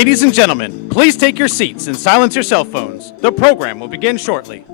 Ladies and gentlemen, please take your seats and silence your cell phones. The program will begin shortly.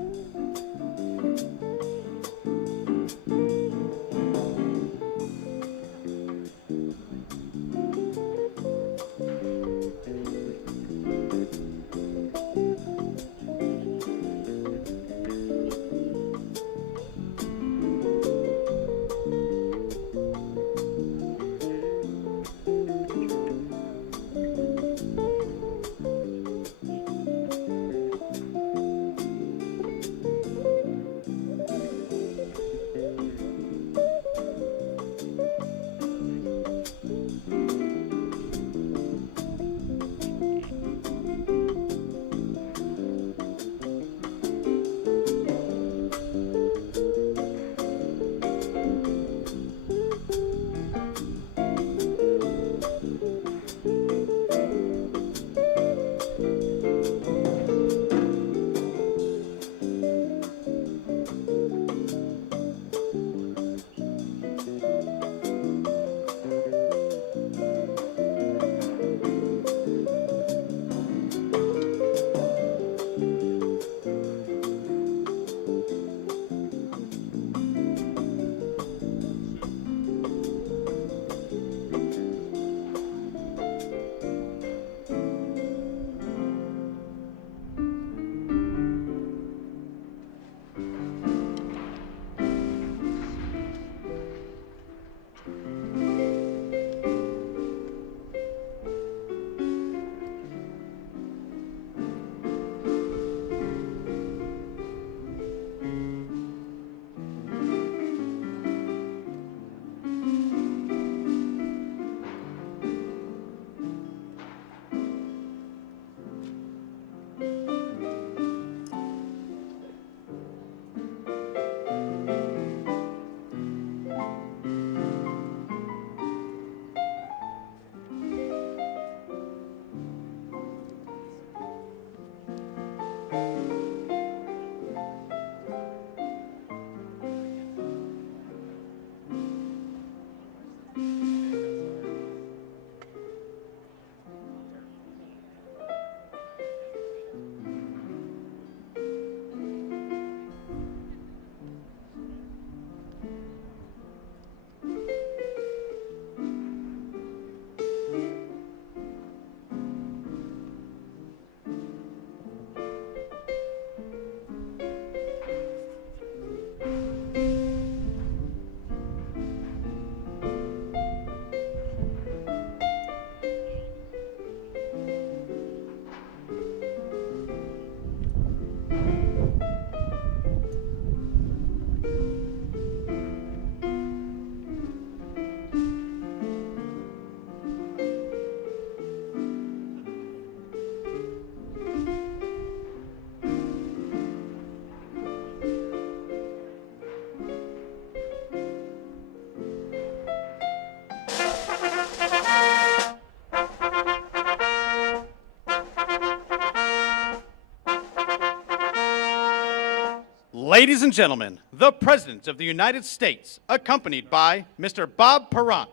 Ladies and gentlemen, the President of the United States, accompanied by Mr. Bob Perrant.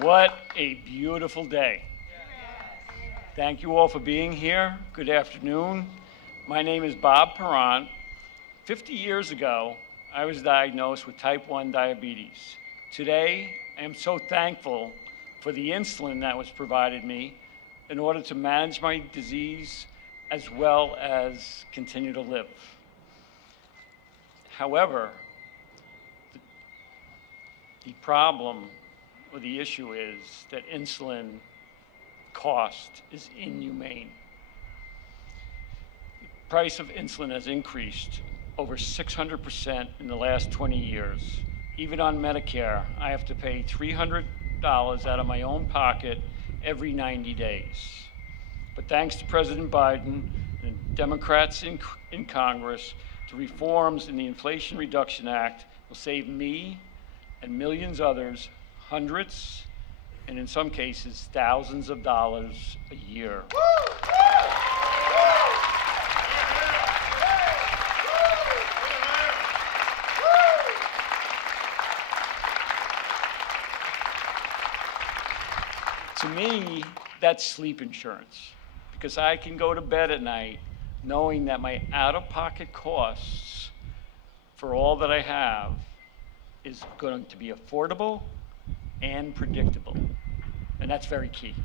What a beautiful day. Thank you all for being here. Good afternoon. My name is Bob Perrant. 50 years ago, I was diagnosed with type 1 diabetes. Today, I am so thankful for the insulin that was provided me in order to manage my disease as well as continue to live. However, the problem or the issue is that insulin cost is inhumane. The price of insulin has increased over 600% in the last 20 years. Even on Medicare, I have to pay $300 out of my own pocket every 90 days. But thanks to President Biden and Democrats in Congress, the reforms in the Inflation Reduction Act will save me and millions others hundreds, and in some cases, thousands of dollars a year. To me, that's sleep insurance, because I can go to bed at night knowing that my out-of-pocket costs for all that I have is going to be affordable and predictable, and that's very key.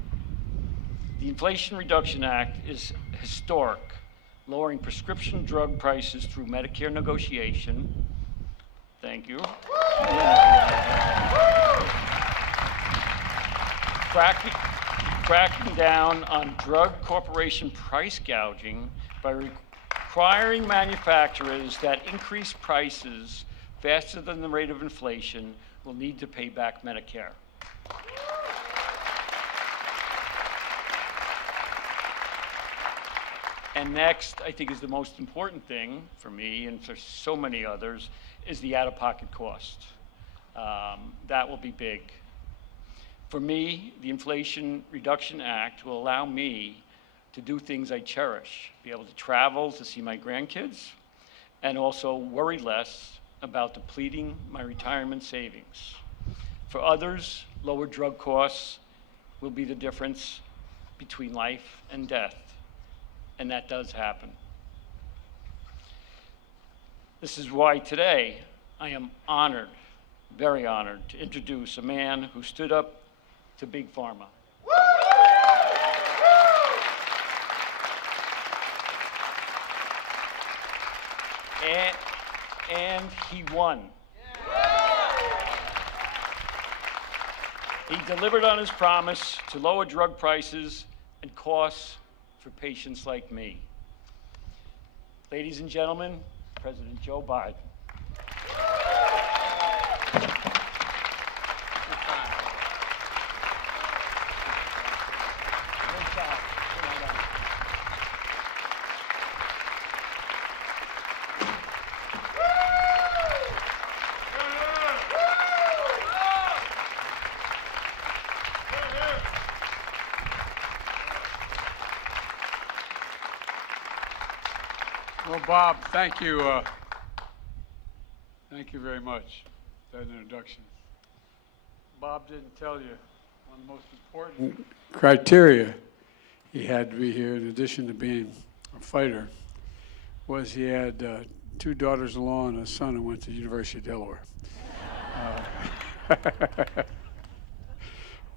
The Inflation Reduction Act is historic, lowering prescription drug prices through Medicare negotiation. Thank you. Cracking down on drug corporation price gouging by requiring manufacturers that increase prices faster than the rate of inflation will need to pay back Medicare. And next, I think is the most important thing for me and for so many others, is the out-of-pocket cost. That will be big. For me, the Inflation Reduction Act will allow me to do things I cherish, be able to travel to see my grandkids, and also worry less about depleting my retirement savings. For others, lower drug costs will be the difference between life and death, and that does happen. This is why today I am honored, very honored, to introduce a man who stood up to Big Pharma. And he won. He delivered on his promise to lower drug prices and costs for patients like me. Ladies and gentlemen, President Joe Biden. Well, Bob, thank you. Thank you very much for that introduction. Bob didn't tell you one of the most important criteria he had to be here, in addition to being a fighter, was he had 2 daughters-in-law and a son who went to the University of Delaware.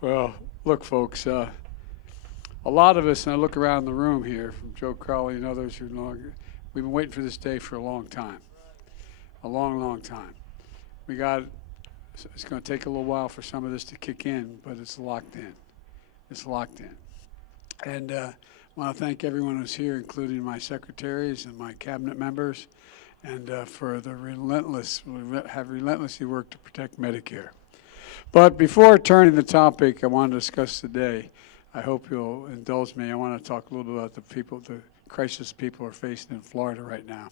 Well, look, folks, a lot of us, and I look around the room here, from Joe Crowley and others who know, we've been waiting for this day for a long time, a long, long time. It's going to take a little while for some of this to kick in, but it's locked in. It's locked in. And I want to thank everyone who's here, including my secretaries and my cabinet members, and for the relentlessly worked to protect Medicare. But before turning the topic I want to discuss today, I hope you'll indulge me. I want to talk a little bit about the crisis people are facing in Florida right now.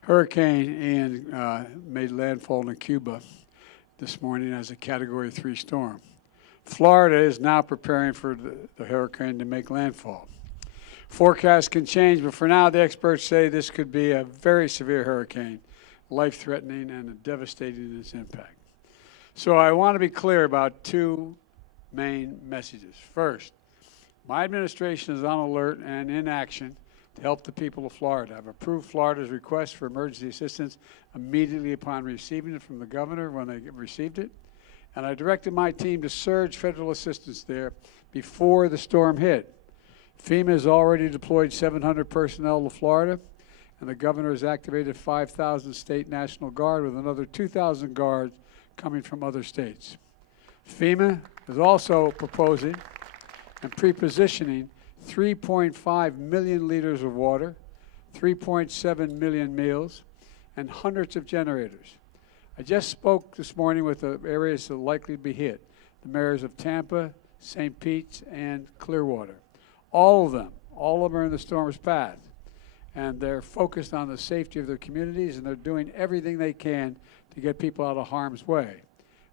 Hurricane Ian made landfall in Cuba this morning as a Category 3 storm. Florida is now preparing for the hurricane to make landfall. Forecasts can change, but for now the experts say this could be a very severe hurricane, life-threatening and devastating in its impact. So I want to be clear about two main messages. First, my administration is on alert and in action to help the people of Florida. I've approved Florida's request for emergency assistance immediately upon receiving it from the governor when they received it. And I directed my team to surge federal assistance there before the storm hit. FEMA has already deployed 700 personnel to Florida, and the governor has activated 5,000 state National Guard with another 2,000 guards coming from other states. FEMA is also proposing and pre-positioning 3.5 million liters of water, 3.7 million meals, and hundreds of generators. I just spoke this morning with the areas that are likely to be hit, the mayors of Tampa, St. Pete's, and Clearwater. All of them are in the storm's path, and they're focused on the safety of their communities, and they're doing everything they can to get people out of harm's way.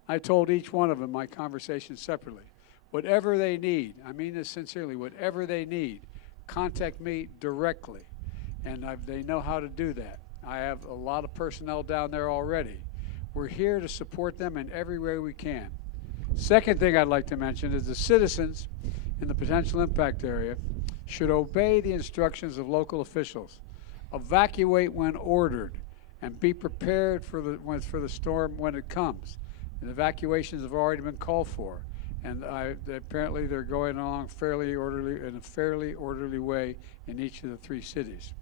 I told each one of them my conversation separately. Whatever they need, I mean this sincerely, whatever they need, contact me directly, and they know how to do that. I have a lot of personnel down there already. We're here to support them in every way we can. Second thing I'd like to mention is the citizens in the potential impact area should obey the instructions of local officials, evacuate when ordered, and be prepared for the storm when it comes. And evacuations have already been called for, and apparently they're going along in a fairly orderly way in each of the three cities.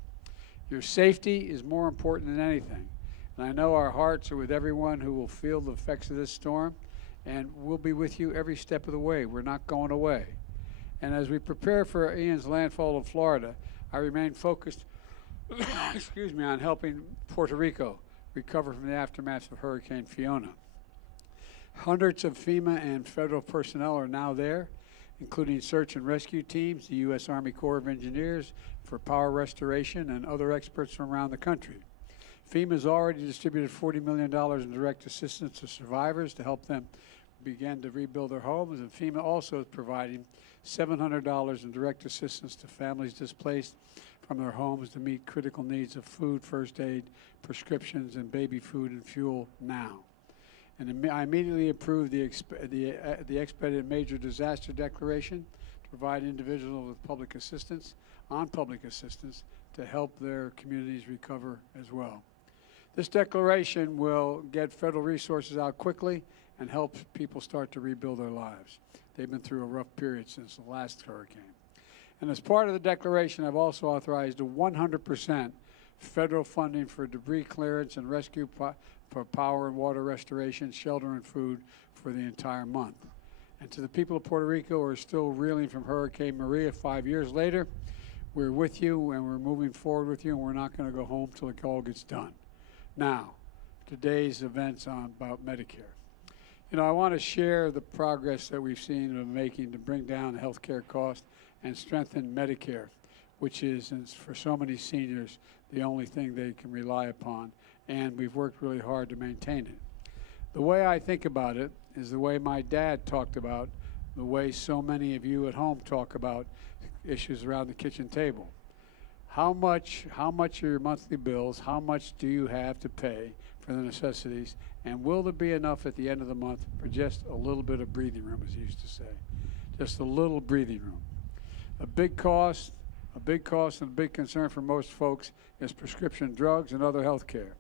Your safety is more important than anything, and I know our hearts are with everyone who will feel the effects of this storm, and we'll be with you every step of the way. We're not going away. And as we prepare for Ian's landfall in Florida, I remain focused on helping Puerto Rico recover from the aftermath of Hurricane Fiona. Hundreds of FEMA and federal personnel are now there, including search and rescue teams, the U.S. Army Corps of Engineers for power restoration, and other experts from around the country. FEMA has already distributed $40 million in direct assistance to survivors to help them begin to rebuild their homes, and FEMA also is providing $700 in direct assistance to families displaced from their homes to meet critical needs of food, first aid, prescriptions, and baby food and fuel now. And I immediately approved the expedited major disaster declaration to provide individuals with public assistance to help their communities recover as well. This declaration will get federal resources out quickly and help people start to rebuild their lives. They've been through a rough period since the last hurricane. And as part of the declaration, I've also authorized a 100% federal funding for debris clearance and rescue for power and water restoration, shelter and food for the entire month. And to the people of Puerto Rico who are still reeling from Hurricane Maria 5 years later, we're with you and we're moving forward with you, and we're not going to go home till it all gets done. Now, today's events about Medicare. You know, I want to share the progress that we've seen in making to bring down health care costs and strengthen Medicare, which is, for so many seniors, the only thing they can rely upon, and we've worked really hard to maintain it. The way I think about it is the way my dad talked about, the way so many of you at home talk about issues around the kitchen table. How much are your monthly bills? How much do you have to pay for the necessities? And will there be enough at the end of the month for just a little bit of breathing room, as he used to say? Just a little breathing room. A big cost and a big concern for most folks is prescription drugs and other health care.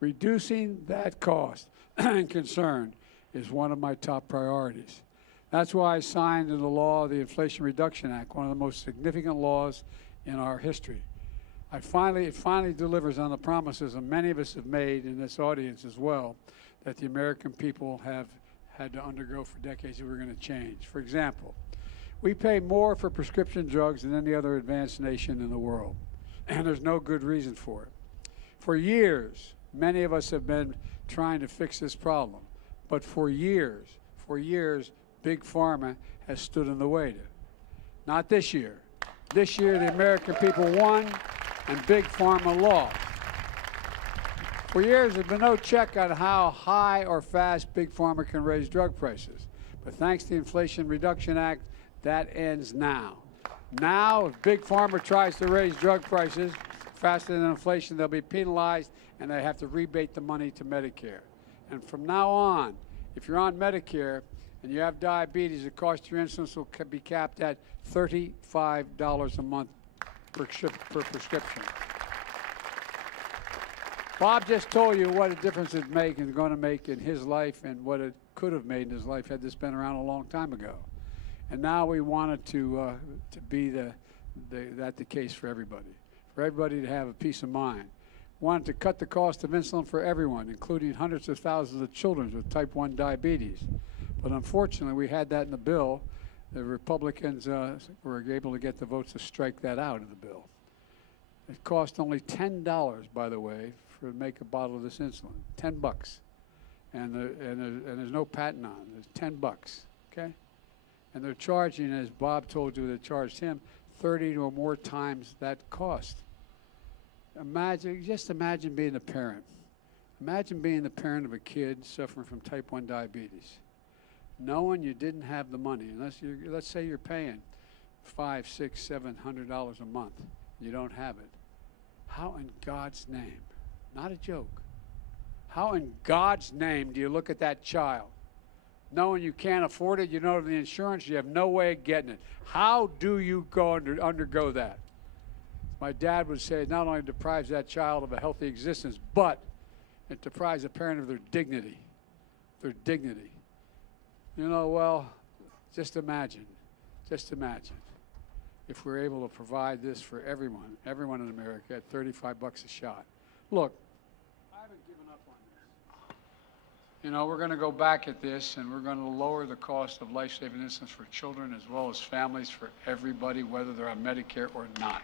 Reducing that cost and concern is one of my top priorities. That's why I signed into law the Inflation Reduction Act, one of the most significant laws in our history. It finally delivers on the promises that many of us have made in this audience as well, that the American people have had to undergo for decades that we're going to change. For example, We pay more for prescription drugs than any other advanced nation in the world, and there's no good reason for it. For years, many of us have been trying to fix this problem, but for years, Big Pharma has stood in the way. Not this year. This year, the American people won, and Big Pharma lost. For years, there's been no check on how high or fast Big Pharma can raise drug prices. But thanks to the Inflation Reduction Act, that ends now. Now, if Big Pharma tries to raise drug prices faster than inflation, they'll be penalized, and they have to rebate the money to Medicare. And from now on, if you're on Medicare and you have diabetes, the cost of your insulin will be capped at $35 a month per prescription. Bob just told you what a difference it's going to make in his life and what it could have made in his life had this been around a long time ago. And now we want it to be the case for everybody to have a peace of mind. Wanted to cut the cost of insulin for everyone, including hundreds of thousands of children with type 1 diabetes. But unfortunately, we had that in the bill. The Republicans were able to get the votes to strike that out of the bill. It cost only $10, by the way, to make a bottle of this insulin. $10. And there's no patent on it. There's $10, okay? And they're charging, as Bob told you, they charged him 30 or more times that cost. Just imagine being a parent. Imagine being the parent of a kid suffering from type 1 diabetes, knowing you didn't have the money. Let's say you're paying $500, $600, $700 a month. You don't have it. How in God's name, not a joke, how in God's name do you look at that child, knowing you can't afford it, you don't have the insurance, you have no way of getting it? How do you undergo that? My dad would say it not only deprives that child of a healthy existence, but it deprives a parent of their dignity. Their dignity. You know, well, just imagine if we're able to provide this for everyone in America at $35 a shot. Look, I haven't given up on this. You know, we're going to go back at this, and we're going to lower the cost of life-saving insulin for children as well as families, for everybody, whether they're on Medicare or not.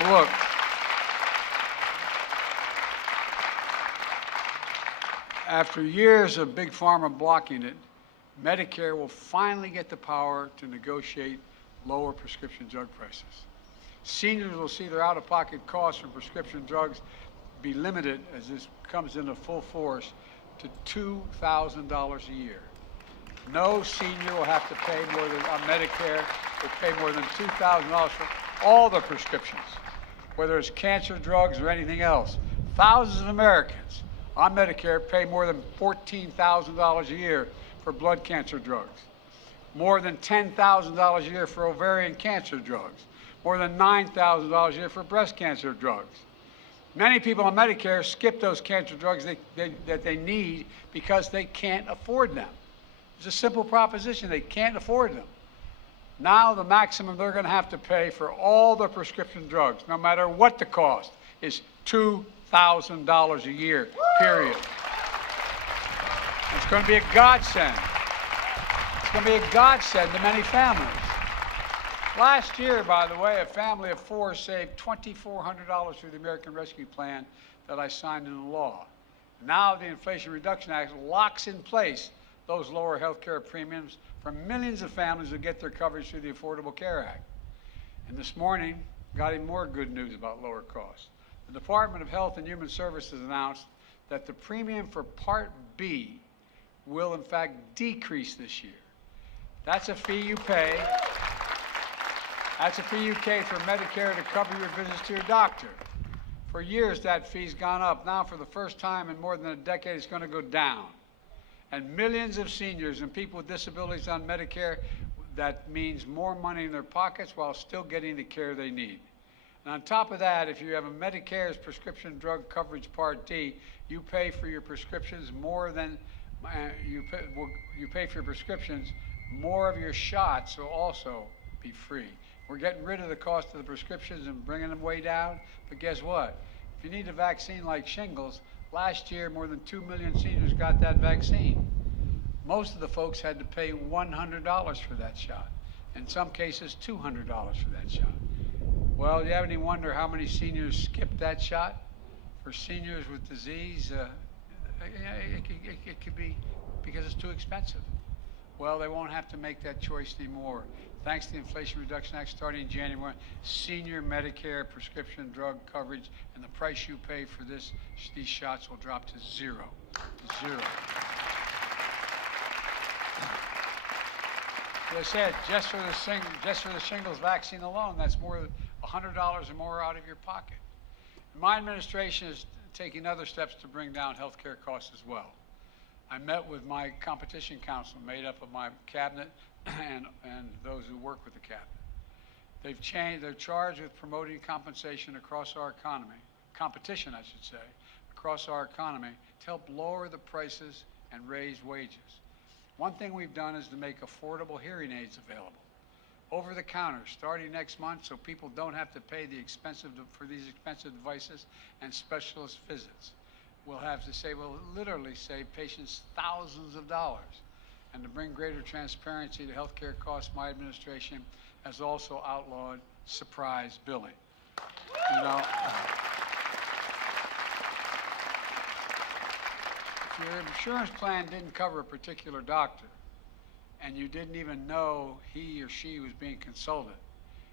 Look, after years of Big Pharma blocking it, Medicare will finally get the power to negotiate lower prescription drug prices. Seniors will see their out-of-pocket costs for prescription drugs be limited as this comes into full force to $2,000 a year. No senior will have to pay more than, on Medicare, will pay more than $2,000 for all their prescriptions, whether it's cancer drugs or anything else. Thousands of Americans on Medicare pay more than $14,000 a year for blood cancer drugs, more than $10,000 a year for ovarian cancer drugs, more than $9,000 a year for breast cancer drugs. Many people on Medicare skip those cancer drugs that they need because they can't afford them. It's a simple proposition. They can't afford them. Now the maximum they're going to have to pay for all the prescription drugs, no matter what the cost, is $2,000 a year, period. It's going to be a godsend. It's going to be a godsend to many families. Last year, by the way, a family of four saved $2,400 through the American Rescue Plan that I signed into law. Now the Inflation Reduction Act locks in place those lower health care premiums for millions of families who get their coverage through the Affordable Care Act. And this morning, got even more good news about lower costs. The Department of Health and Human Services announced that the premium for Part B will in fact decrease this year. That's a fee you pay. That's a fee you pay for Medicare to cover your visits to your doctor. For years, that fee's gone up. Now, for the first time in more than a decade, it's going to go down. And millions of seniors and people with disabilities on Medicare, that means more money in their pockets while still getting the care they need. And on top of that, if you have a Medicare's prescription drug coverage Part D, you pay for your prescriptions more than you pay for your prescriptions. More of your shots will also be free. We're getting rid of the cost of the prescriptions and bringing them way down. But guess what? If you need a vaccine like shingles, last year more than 2 million seniors got that vaccine. Most of the folks had to pay $100 for that shot. In some cases, $200 for that shot. Well, do you have any wonder how many seniors skipped that shot? For seniors with disease, it could be because it's too expensive. Well, they won't have to make that choice anymore. Thanks to the Inflation Reduction Act starting January, senior Medicare prescription drug coverage and the price you pay for these shots will drop to zero. Zero. As I said, just for the shingles vaccine alone, that's more than $100 or more out of your pocket. My administration is taking other steps to bring down health care costs as well. I met with my competition council, made up of my cabinet and those who work with the cabinet. They're charged with promoting compensation across our economy, competition, I should say, across our economy to help lower the prices and raise wages. One thing we've done is to make affordable hearing aids available over the counter starting next month, so people don't have to pay for these expensive devices and specialist visits. We'll literally save patients thousands of dollars. And to bring greater transparency to healthcare costs, my administration has also outlawed surprise billing. You know, if your insurance plan didn't cover a particular doctor, and you didn't even know he or she was being consulted,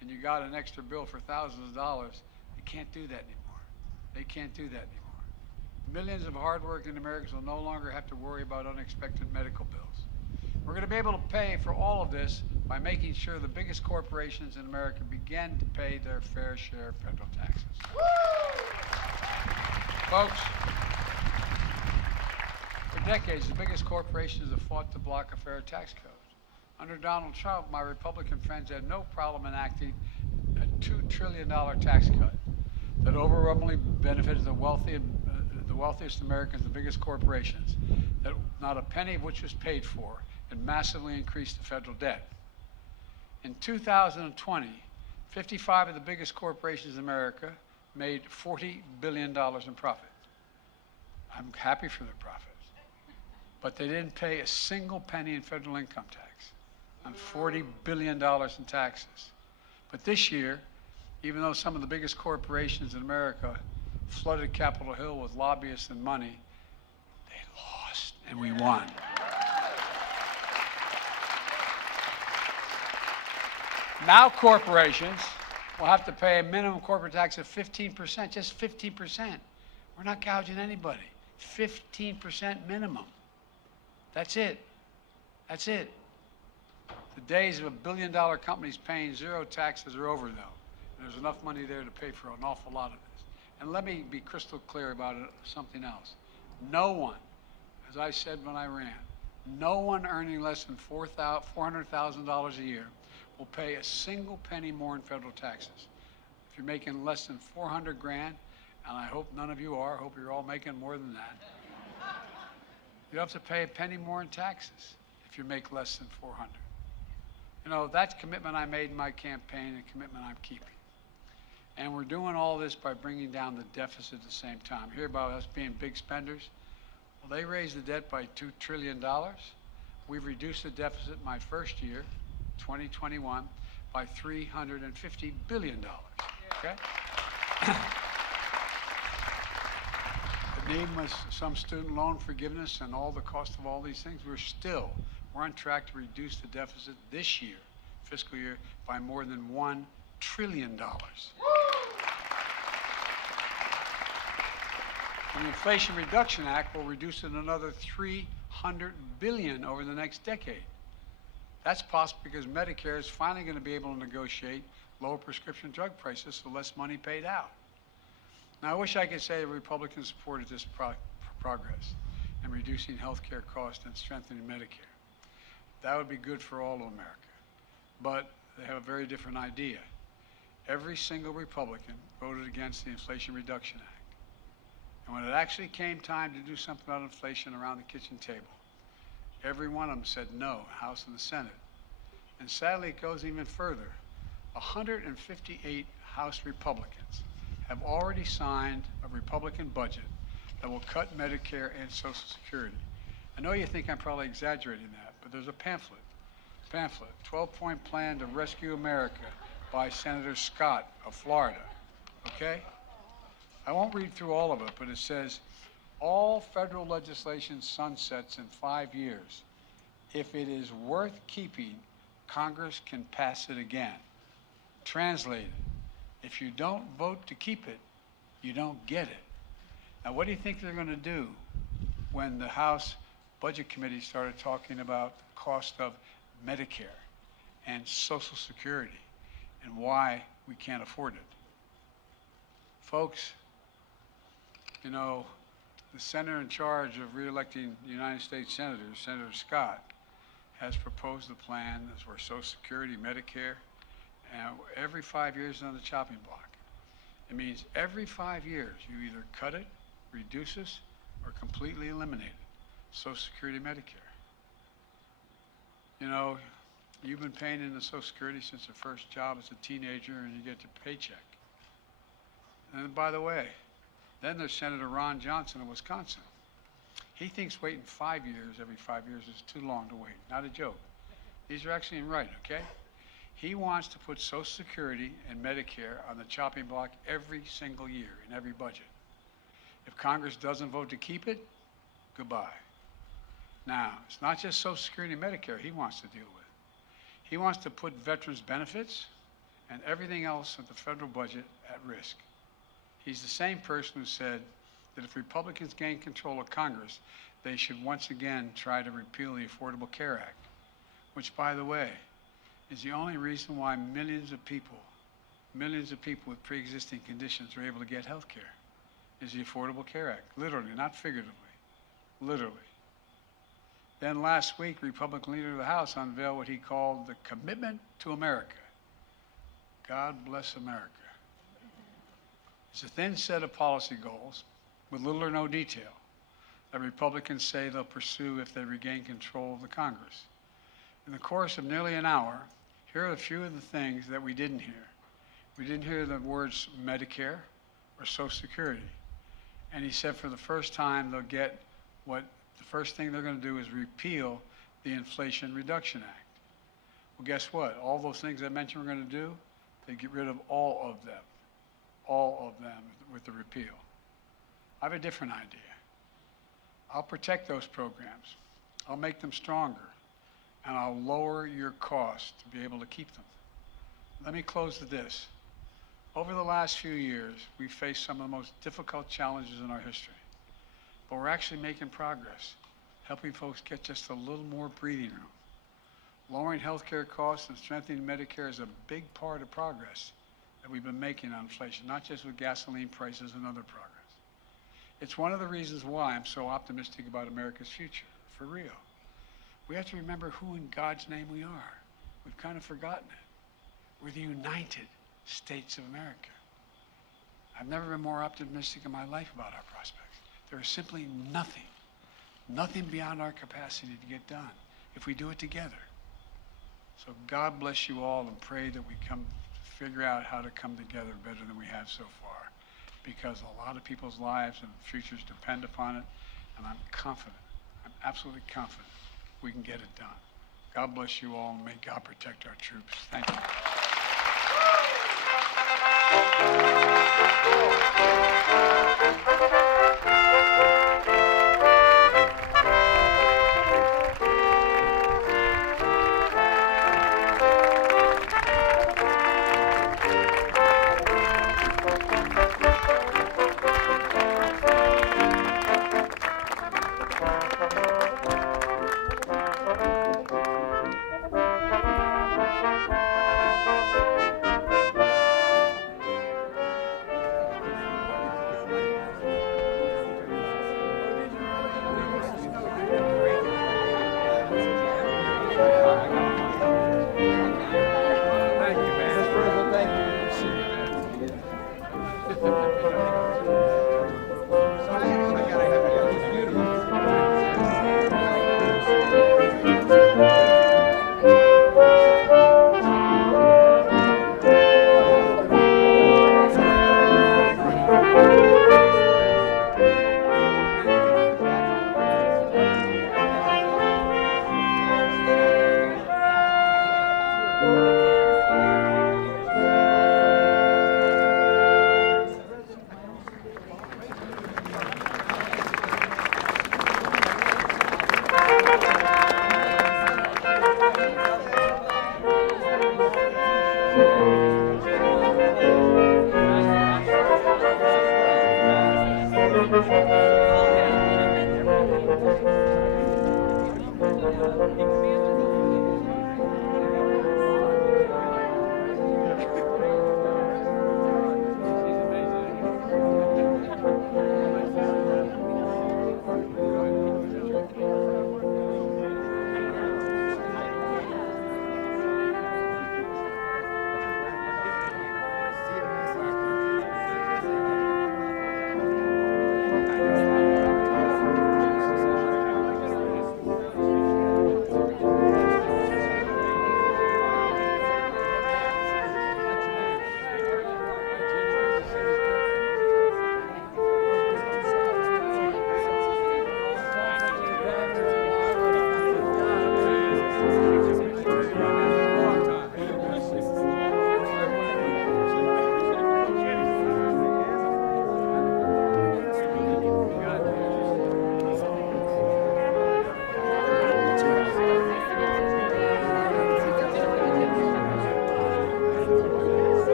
and you got an extra bill for thousands of dollars, you can't do that anymore. They can't do that anymore. Millions of hardworking Americans will no longer have to worry about unexpected medical bills. We're going to be able to pay for all of this by making sure the biggest corporations in America begin to pay their fair share of federal taxes. Folks, for decades, the biggest corporations have fought to block a fair tax code. Under Donald Trump, my Republican friends had no problem enacting a $2 trillion tax cut that overwhelmingly benefited the wealthiest Americans, the biggest corporations, that not a penny of which was paid for, and massively increased the federal debt. In 2020, 55 of the biggest corporations in America made $40 billion in profit. I'm happy for their profits. But they didn't pay a single penny in federal income tax on $40 billion in taxes. But this year, even though some of the biggest corporations in America flooded Capitol Hill with lobbyists and money, they lost and we won. Now corporations will have to pay a minimum corporate tax of 15%, just 15%. We're not gouging anybody. 15% minimum. That's it. That's it. The days of $1 billion companies paying zero taxes are over, though. There's enough money there to pay for an awful lot of this. And let me be crystal clear about something else. No one, as I said when I ran, no one earning less than $400,000 a year will pay a single penny more in federal taxes. If you're making less than 400 grand, and I hope none of you are, I hope you're all making more than that, you don't have to pay a penny more in taxes if you make less than 400. You know, that's commitment I made in my campaign, and commitment I'm keeping. And we're doing all this by bringing down the deficit at the same time. Hear about us being big spenders? Well, they raised the debt by $2 trillion. We've reduced the deficit in my first year, 2021, by $350 billion, okay? The name was some student loan forgiveness and all the cost of all these things. We're on track to reduce the deficit this year, fiscal year, by more than $1 trillion. And the Inflation Reduction Act will reduce it another $300 billion over the next decade. That's possible because Medicare is finally going to be able to negotiate lower prescription drug prices, so less money paid out. Now, I wish I could say the Republicans supported this progress in reducing health care costs and strengthening Medicare. That would be good for all of America. But they have a very different idea. Every single Republican voted against the Inflation Reduction Act. And when it actually came time to do something about inflation around the kitchen table, every one of them said no, House and the Senate. And sadly, it goes even further. 158 House Republicans have already signed a Republican budget that will cut Medicare and Social Security. I know you think I'm probably exaggerating that, but there's a pamphlet, 12-point plan to rescue America by Senator Scott of Florida, okay? I won't read through all of it, but it says, all federal legislation sunsets in 5 years. If it is worth keeping, Congress can pass it again. Translated, if you don't vote to keep it, you don't get it. Now, what do you think they're going to do when the House Budget Committee started talking about the cost of Medicare and Social Security and why we can't afford it? Folks, you know, the senator in charge of reelecting United States senators, Senator Scott, has proposed a plan that's where Social Security, Medicare, every 5 years on the chopping block. It means every 5 years you either cut it, reduce it, or completely eliminate it. Social Security, Medicare. You know, you've been paying into Social Security since your first job as a teenager and you get your paycheck. And by the way, then there's Senator Ron Johnson of Wisconsin. He thinks waiting 5 years, every 5 years, is too long to wait. Not a joke. These are actually in writing, okay? He wants to put Social Security and Medicare on the chopping block every single year in every budget. If Congress doesn't vote to keep it, goodbye. Now, it's not just Social Security and Medicare he wants to deal with. He wants to put veterans' benefits and everything else in the federal budget at risk. He's the same person who said that if Republicans gain control of Congress, they should once again try to repeal the Affordable Care Act, which, by the way, is the only reason why millions of people with pre-existing conditions are able to get health care, is the Affordable Care Act, literally, not figuratively, literally. Then last week, Republican leader of the House unveiled what he called the Commitment to America. God bless America. It's a thin set of policy goals with little or no detail that Republicans say they'll pursue if they regain control of the Congress. In the course of nearly an hour, here are a few of the things that we didn't hear. We didn't hear the words Medicare or Social Security. And he said for the first time they'll get what the first thing they're going to do is repeal the Inflation Reduction Act. Well, guess what? All those things I mentioned we're going to do, they get rid of all of them with the repeal. I have a different idea. I'll protect those programs. I'll make them stronger. And I'll lower your cost to be able to keep them. Let me close with this. Over the last few years, we've faced some of the most difficult challenges in our history. But we're actually making progress, helping folks get just a little more breathing room. Lowering health care costs and strengthening Medicare is a big part of progress that we've been making on inflation, not just with gasoline prices and other progress. It's one of the reasons why I'm so optimistic about America's future, for real. We have to remember who in God's name we are. We've kind of forgotten it. We're the United States of America. I've never been more optimistic in my life about our prospects. There is simply nothing beyond our capacity to get done if we do it together. So God bless you all, and pray that we come to figure out how to come together better than we have so far, because a lot of people's lives and futures depend upon it, and I'm absolutely confident we can get it done. God bless you all, and may God protect our troops. Thank you.